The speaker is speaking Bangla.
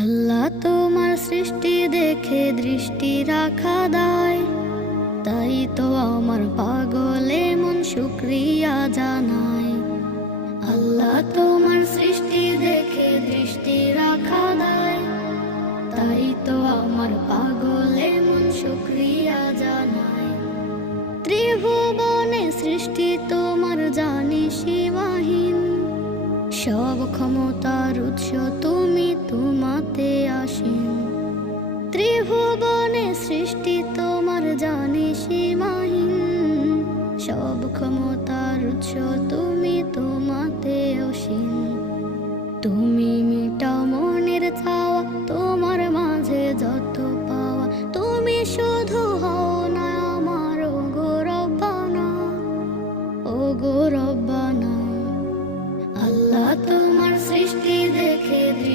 আল্লাহ তোমার সৃষ্টি দেখে দৃষ্টি রাখা দায়, তাই তো আমার পাগলে মন শুকরিয়া জানায়। আল্লাহ তোমার সৃষ্টি দেখে দৃষ্টি রাখা দায়, তাই তো আমার পাগলে মন শুকরিয়া জানায়। ত্রিভুবনে সৃষ্টি তোমার জানি সীমাহীন, সব ক্ষমতার উৎস তুমি, তোমাতে আসীন। ত্রিভুবনে সৃষ্টি তোমার জানি সীমাহীন, সব ক্ষমতার উৎস তুমি।